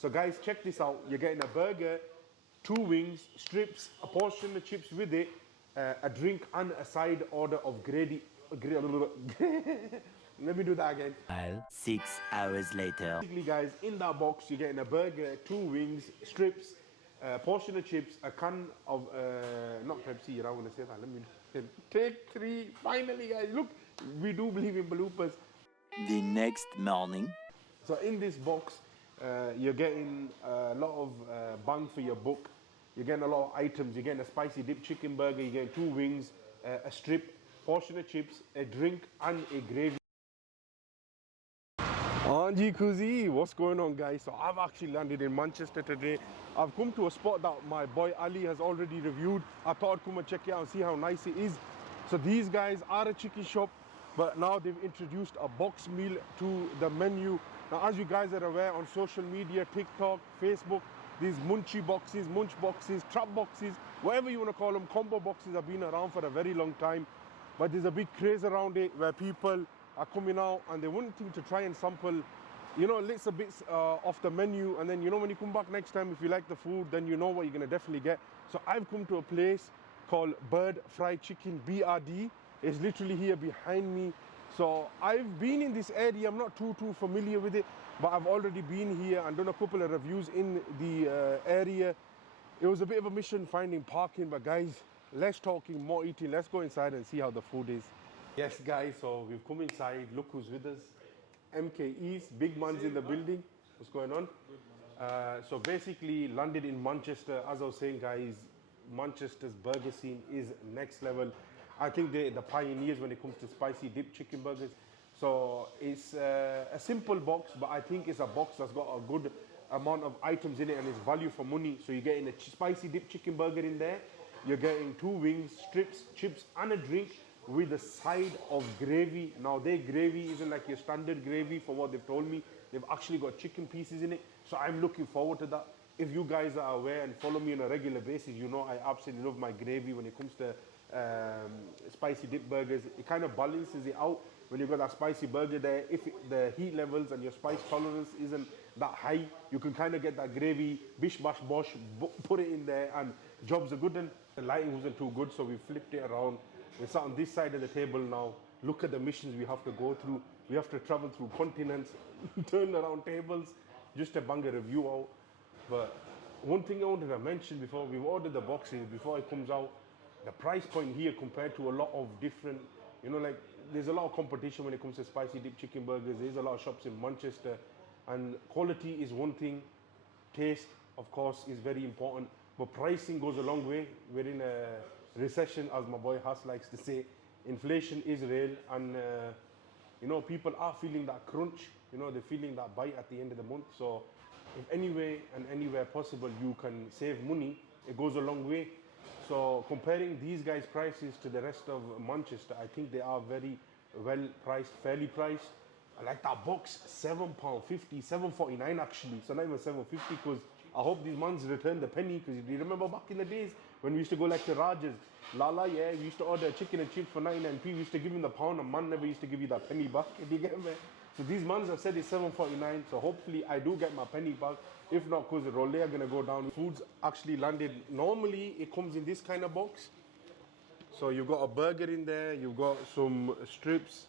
So guys, check this out. You're getting a burger, 2 wings, strips, a portion of chips with it, a drink and a side order of gravy. Let me do that again. 6 hours later. Basically guys, in that box you're getting a burger, 2 wings, strips, a portion of chips, a can of, not Pepsi, I don't want to say that, let me, take 3, finally guys, look, we do believe in bloopers. The next morning. So in this box, you're getting a lot of bang for your buck. You're getting a lot of items. You're getting a spicy dip chicken burger. You're getting 2 wings, a strip, portion of chips, a drink, and a gravy. Anji Kuzi, what's going on guys? So I've actually landed in Manchester today. I've come to a spot that my boy Ali has already reviewed. I thought I'd come and check it out and see how nice it is. So these guys are a chicken shop, but now they've introduced a box meal to the menu. Now as you guys are aware, on social media, TikTok, Facebook, these MunchBoxes, trap boxes, whatever you want to call them, combo boxes have been around for a very long time. But there's a big craze around it where people are coming out and they wanting to try and sample, you know, little bits off the menu, and then, you know, when you come back next time, if you like the food, then you know what you're going to definitely get. So I've come to a place called BRD Fried Chicken, BRD. It's literally here behind me. So I've been in this area, I'm not too familiar with it, but I've already been here and done a couple of reviews in the area. It was a bit of a mission finding parking, but guys, less talking, more eating. Let's go inside and see how the food is. Yes guys, so we've come inside. Look who's with us. MKE's, big man's in the building. What's going on? So basically landed in Manchester. As I was saying guys, Manchester's burger scene is next level. I think they're the pioneers when it comes to spicy dip chicken burgers. So it's a simple box, but I think it's a box that's got a good amount of items in it and it's value for money. So you're getting a spicy dip chicken burger in there. You're getting 2 wings, strips, chips and a drink with a side of gravy. Now their gravy isn't like your standard gravy from what they've told me. They've actually got chicken pieces in it. So I'm looking forward to that. If you guys are aware and follow me on a regular basis, you know I absolutely love my gravy when it comes to spicy dip burgers. It kind of balances it out when you've got that spicy burger there. If the heat levels and your spice tolerance isn't that high, you can kind of get that gravy, bish bash bosh, put it in there and jobs are good. And the lighting wasn't too good, so we flipped it around. We're sat on this side of the table now. Look at the missions we have to go through. We have to travel through continents, turn around tables, just to bang a review out. But one thing I wanted to mention before we've ordered the boxes, before it comes out, the price point here compared to a lot of different, you know, like there's a lot of competition when it comes to spicy dip chicken burgers. There's a lot of shops in Manchester, and quality is one thing, taste of course is very important, but pricing goes a long way. We're in a recession, as my boy Haas likes to say. Inflation is real, and you know, people are feeling that crunch, you know, they're feeling that bite at the end of the month. So if any way and anywhere possible you can save money, it goes a long way. So comparing these guys' prices to the rest of Manchester, I think they are very well priced, fairly priced. I like that box, £7.50, £7.49 actually, so not even £7.50, because I hope these mans return the penny, because you remember back in the days when we used to go like to Raj's, Lala, yeah, we used to order chicken and chips for 99p, we used to give him the pound, and man never used to give you that penny back, did you get me? So these mans have said it's £7.49, so hopefully I do get my penny back. If not, because the rolle are going to go down. Food's actually landed. Normally it comes in this kind of box. So you've got a burger in there, you've got some strips,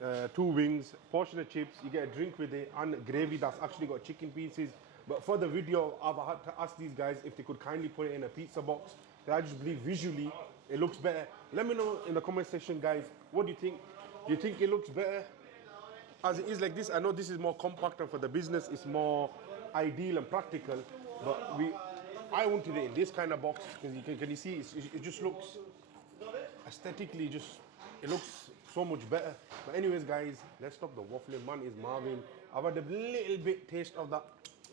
2 wings, portion of chips, you get a drink with it, and gravy that's actually got chicken pieces. But for the video, I've had to ask these guys if they could kindly put it in a pizza box. I just believe visually it looks better. Let me know in the comment section, guys, what do you think? Do you think it looks better as it is like this? I know this is more compact, and for the business it's more ideal and practical, but I wanted it in this kind of box because can you see it just looks aesthetically, it looks so much better. But anyways guys, let's stop the waffling. Man is Marvin. I've had a little bit taste of that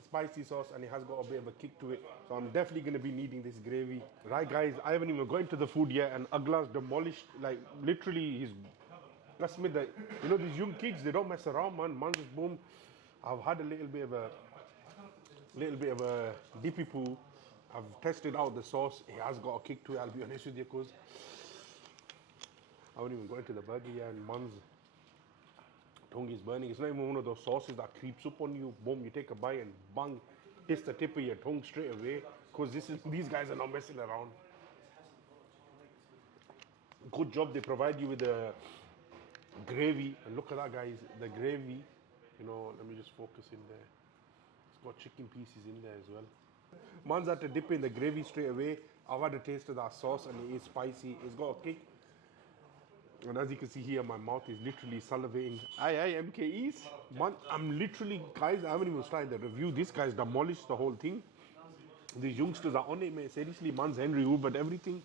spicy sauce and it has got a bit of a kick to it, so I'm definitely going to be needing this gravy. Right guys, I haven't even got into the food yet and Agla's demolished, like literally he's, that's me, that, you know, these young kids, they don't mess around, man. Man just boom. I've had a little bit of a dippy poo. I've tested out the sauce. It has got a kick to it, I'll be honest with you, because I haven't even got into the burger yet, and man's tongue is burning. It's not even one of those sauces that creeps up on you. Boom, you take a bite and bang, taste the tip of your tongue straight away, because these guys are not messing around. Good job, they provide you with the gravy, and look at that, guys, the gravy, you know, let me just focus in there. It's got chicken pieces in there as well. Man's had to dip in the gravy straight away. I've had a taste of that sauce and it is spicy. It's got a kick. And as you can see here, my mouth is literally salivating. Aye, MKEs. Man, I'm literally, guys, I haven't even started the review. This guy's demolished the whole thing. These youngsters are on it, man. Seriously, man's Henry Hoovered everything.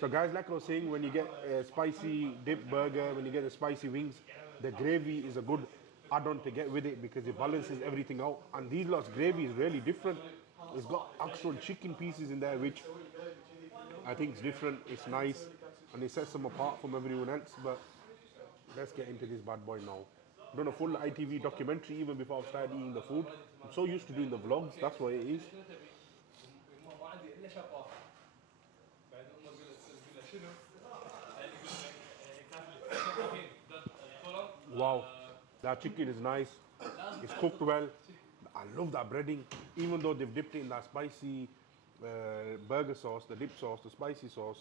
So guys, like I was saying, when you get a spicy dip burger, when you get the spicy wings, the gravy is a good add-on to get with it because it balances everything out. And these lots gravy is really different. It's got actual chicken pieces in there, which I think is different. It's nice, and it sets them apart from everyone else. But let's get into this bad boy now. I've done a full ITV documentary even before I've started eating the food. I'm so used to doing the vlogs, that's what it is. Wow, that chicken is nice. It's cooked well. I love that breading, even though they've dipped it in that spicy burger sauce, the dip sauce, the spicy sauce.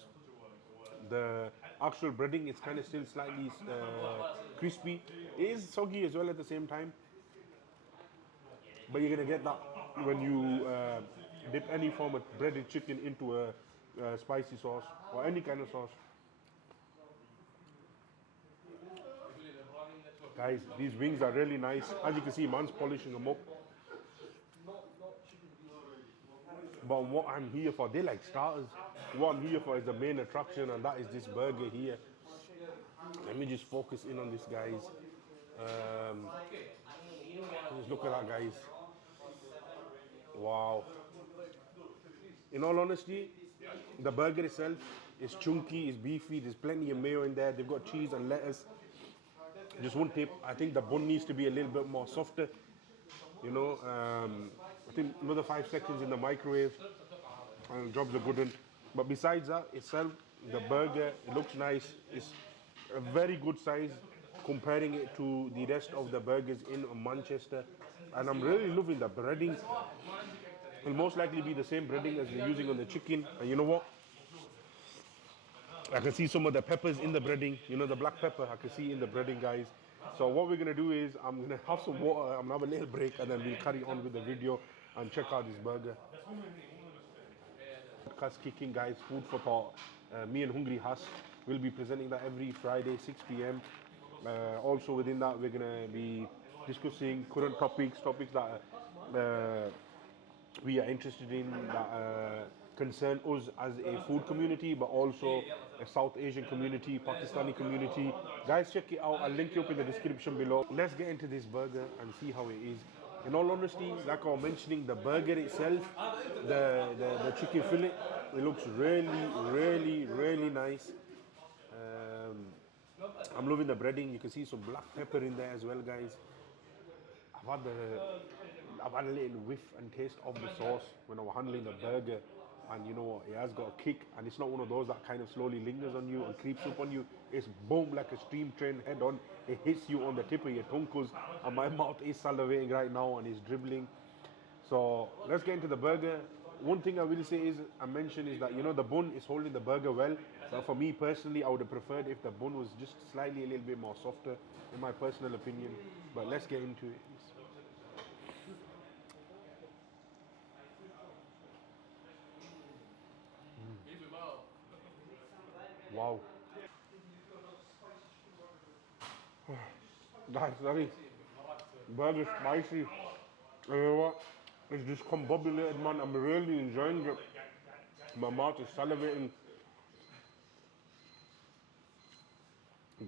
The actual breading is kind of still slightly crispy. It is soggy as well at the same time. But you're gonna get that when you dip any form of breaded chicken into a spicy sauce or any kind of sauce. Guys, these wings are really nice. As you can see, man's polishing them up. But what I'm here for, they're like starters. What I'm here for is the main attraction, and that is this burger here. Let me just focus in on this, guys. Just look at that, guys. Wow. In all honesty, the burger itself is chunky, it's beefy, there's plenty of mayo in there. They've got cheese and lettuce. Just one tip, I think the bun needs to be a little bit more softer. You know, I think another 5 seconds in the microwave and the job's a good one. But besides that itself, the burger, it looks nice. It's a very good size comparing it to the rest of the burgers in Manchester. And I'm really loving the breading. It'll most likely be the same breading as they're using on the chicken. And you know what? I can see some of the peppers in the breading. You know, the black pepper, I can see in the breading, guys. So what we're gonna do is I'm gonna have some water, I'm gonna have a little break, and then we'll carry on with the video and check out this burger. Podcast kicking, guys, food for thought. Me and Hungry Has will be presenting that every Friday, 6 p.m. Also within that, we're gonna be discussing current topics that we are interested in, that concern us as a food community, but also a South Asian community, Pakistani community. Guys, check it out. I'll link you up in the description below. Let's get into this burger and see how it is. In all honesty, like I was mentioning, the burger itself, the chicken fillet, it looks really nice. I'm loving the breading. You can see some black pepper in there as well, guys. I've had a little whiff and taste of the sauce when I was handling the burger, and you know what, it has got a kick, and it's not one of those that kind of slowly lingers on you and creeps up on you. It's boom, like a steam train head on. It hits you on the tip of your tongue, and my mouth is salivating right now and it's dribbling. So let's get into the burger. One thing I will say is, I mentioned, is that, you know, the bun is holding the burger well. But for me personally, I would have preferred if the bun was just slightly a little bit more softer, in my personal opinion. But let's get into it. Wow. Guys, sorry. Burger spicy. You know what? It's just combobulated, man. I'm really enjoying it. My mouth is salivating.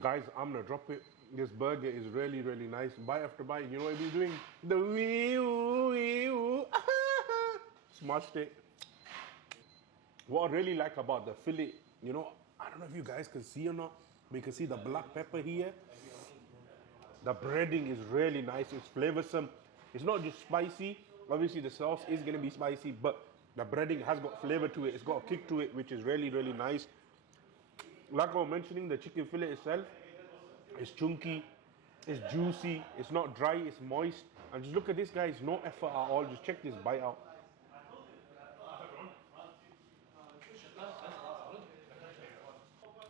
Guys, I'm gonna drop it. This burger is really nice. Bite after bite, you know what we're doing? The wee-oo. Smashed it. What I really like about the fillet, you know, I don't know if you guys can see or not, but you can see the black pepper here. The breading is really nice. It's flavorsome. It's not just spicy. Obviously, the sauce is going to be spicy, but the breading has got flavor to it. It's got a kick to it, which is really nice. Like I was mentioning, the chicken fillet itself is chunky, it's juicy, it's not dry, it's moist, And just look at this, guys, no effort at all. Just check this bite out.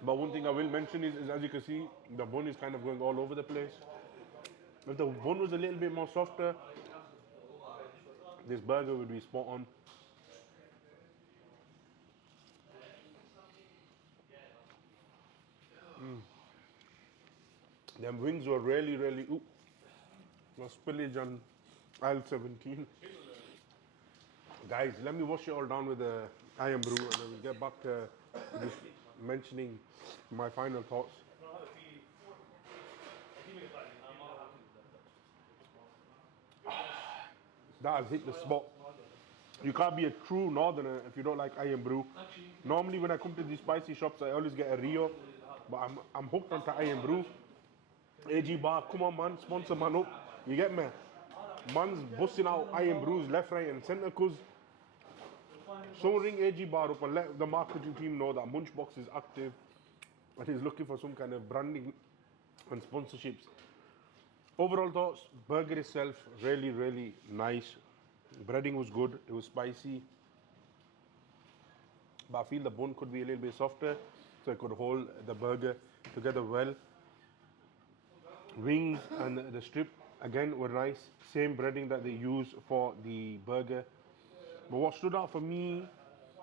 But one thing I will mention is as you can see, the bun is kind of going all over the place. If the bun was a little bit more softer, this burger would be spot on. Them wings were really, really, ooh, no spillage on aisle 17. Guys, let me wash it all down with the iron brew and then we'll get back to just mentioning my final thoughts. That has hit the spot. You can't be a true northerner if you don't like iron brew. Normally when I come to these spicy shops, I always get a Rio, but I'm hooked onto iron brew. AG Bar, come on man, sponsor man up. You get me? Man's busting out iron brews left, right and centre cause so ring AG Bar up and let the marketing team know that MunchBox is active and he's looking for some kind of branding and sponsorships. Overall thoughts, burger itself, really, really nice. Breading was good, it was spicy. But I feel the bun could be a little bit softer so it could hold the burger together well. Wings and the strip again were nice, same breading that they use for the burger. But what stood out for me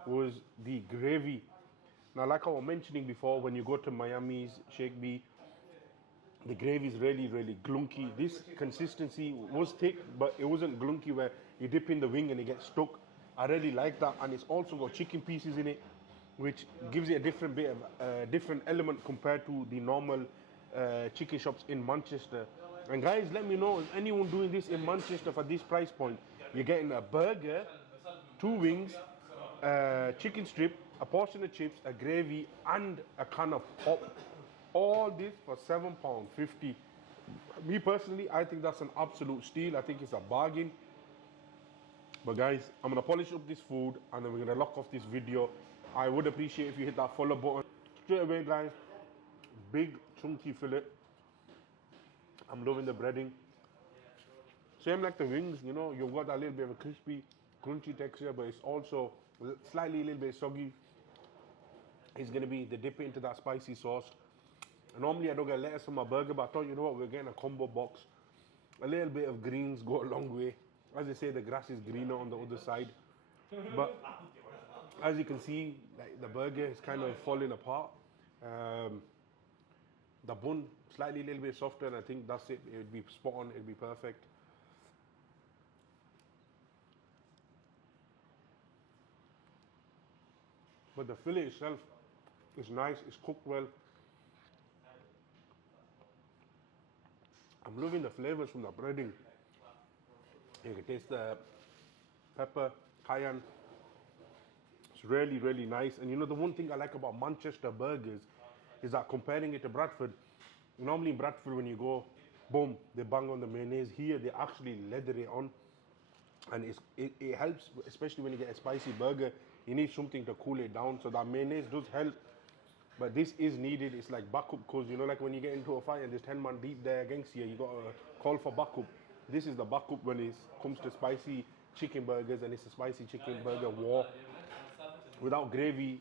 was the gravy. Now like I was mentioning before, when you go to Miami's Shake B, the gravy is really, really glunky. This consistency was thick, but it wasn't glunky where you dip in the wing and it gets stuck. I really like that, and it's also got chicken pieces in it, which gives it a different bit of different element compared to the normal chicken shops in Manchester. And guys, let me know, is anyone doing this in Manchester for this price point? You're getting a burger, 2 wings, chicken strip, a portion of chips, a gravy, and a can of pop. All this for £7.50. Me personally, I think that's an absolute steal. I think it's a bargain. But guys, I'm gonna polish up this food and then we're gonna lock off this video. I would appreciate if you hit that follow button. Straight away, guys, big chunky fillet. I'm loving the breading. Same like the wings, you know, you've got that little bit of a crispy, crunchy texture, but it's also slightly a little bit soggy. It's gonna be the dip into that spicy sauce. Normally I don't get lettuce on my burger, but I thought, you know what, we're getting a combo box. A little bit of greens go a long way. As they say, the grass is greener on the other side. But as you can see, like, the burger is kind of falling apart. The bun, slightly a little bit softer, and I think that's it. It would be spot on, it would be perfect. But the fillet itself is nice, it's cooked well. I'm loving the flavors from the breading. You can taste the pepper, cayenne. It's really, really nice. And you know, the one thing I like about Manchester burgers is that comparing it to Bradford, normally in Bradford when you go, boom, they bang on the mayonnaise. Here, they actually leather it on. And it helps, especially when you get a spicy burger, you need something to cool it down. So that mayonnaise does help. But this is needed. It's like backup, because you know, like when you get into a fight and there's 10 man deep there against you, you got to call for backup. This is the backup when it comes to spicy chicken burgers, and it's a spicy chicken burger war. Without gravy,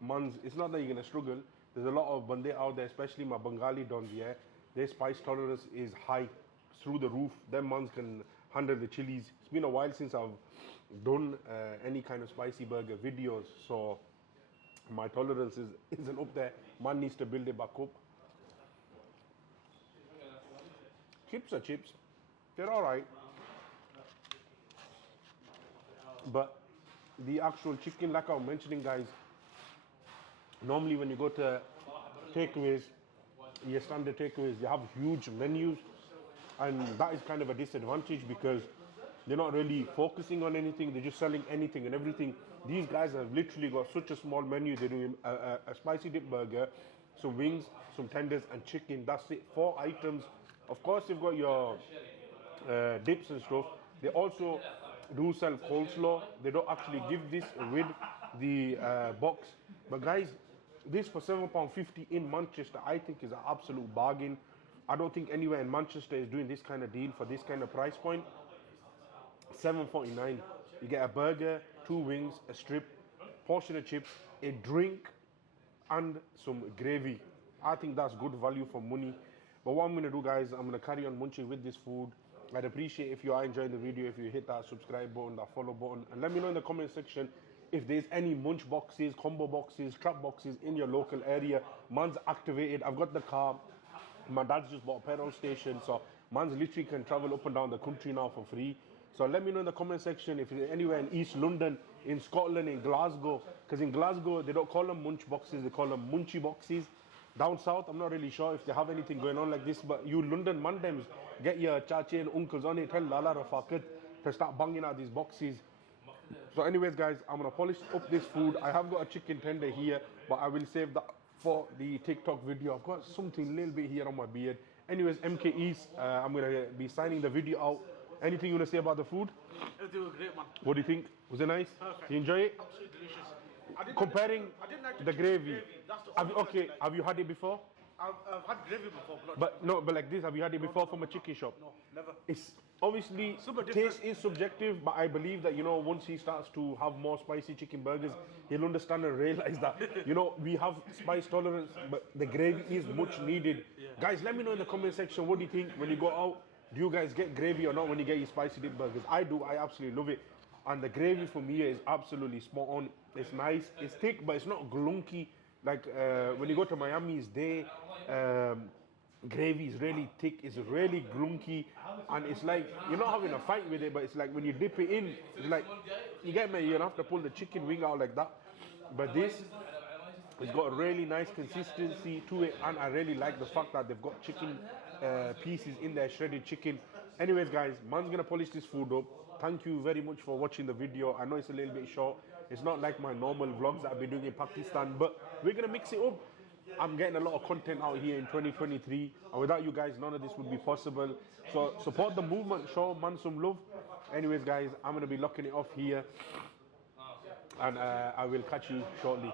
man's, it's not that you're going to struggle. There's a lot of bandit out there, especially my Bengali dons, yeah. Their spice tolerance is high, through the roof. Them mans can handle the chilies. It's been a while since I've done any kind of spicy burger videos, so my tolerance isn't up there. Man needs to build it back up. Chips are chips. They're all right. But the actual chicken, like I was mentioning, guys, normally when you go to takeaways, your standard takeaways, you have huge menus, and that is kind of a disadvantage because they're not really focusing on anything. They're just selling anything and everything. These guys have literally got such a small menu. They're doing a spicy dip burger, some wings, some tenders, and chicken. That's it, 4 items. Of course, you've got your dips and stuff. They also do sell coleslaw. They don't actually give this with the box. But guys, this for £7.50 in Manchester, I think is an absolute bargain. I don't think anywhere in Manchester is doing this kind of deal for this kind of price point. $7.49. You get a burger, 2 wings, a strip, portion of chips, a drink, and some gravy. I think that's good value for money. But what I'm gonna do, guys, I'm gonna carry on munching with this food. I'd appreciate if you are enjoying the video, if you hit that subscribe button, that follow button, and let me know in the comment section if there's any munch boxes, combo boxes, trap boxes in your local area. Man's activated. I've got the car. My dad's just bought a petrol station, so man's literally can travel up and down the country now for free. So let me know in the comment section if you're anywhere in East London, in Scotland, in Glasgow, because in Glasgow they don't call them munch boxes, they call them munchy boxes. Down south, I'm not really sure if they have anything going on like this, but you London mandems, get your chachi and uncles on it, tell Lala Rafaqat to start banging out these boxes. So anyways, guys, I'm gonna polish up this food. I have got a chicken tender here, but I will save that for the TikTok video. I've got something a little bit here on my beard. Anyways, MK East, I'm gonna be signing the video out. Anything you wanna say about the food? It was great, man. What do you think? Was it nice? Perfect. You enjoy it? Absolutely delicious. Comparing I didn't like the gravy. That's the only Okay, thing I have you had it before? I've had gravy before, But like this, have you had it before from a chicken shop? no, never. It's obviously Super different. taste is subjective, but I believe that once he starts to have more spicy chicken burgers, he'll understand and realize that we have spice tolerance, but the gravy is much needed. Guys, let me know in the comment section, what do you think when you go out? Do you guys get gravy or not when you get your spicy dip burgers? I do. I absolutely love it. And the gravy for me is absolutely spot on. It's nice. It's thick, but it's not glunky. Like when you go to Miami's Day, gravy is really thick. It's really glunky, and it's like you're not having a fight with it. But it's like when you dip it in, it's like you get me. You don't have to pull the chicken wing out like that. But this, it's got a really nice consistency to it, and I really like the fact that they've got chicken pieces in there, shredded chicken. Anyways, guys, man's gonna polish this food up. Thank you very much for watching the video. I know it's a little bit short. It's not like my normal vlogs that I've been doing in Pakistan, but we're gonna mix it up. I'm getting a lot of content out here in 2023, and without you guys, none of this would be possible. So support the movement, show man some love. Anyways, guys, I'm gonna be locking it off here, and I will catch you shortly.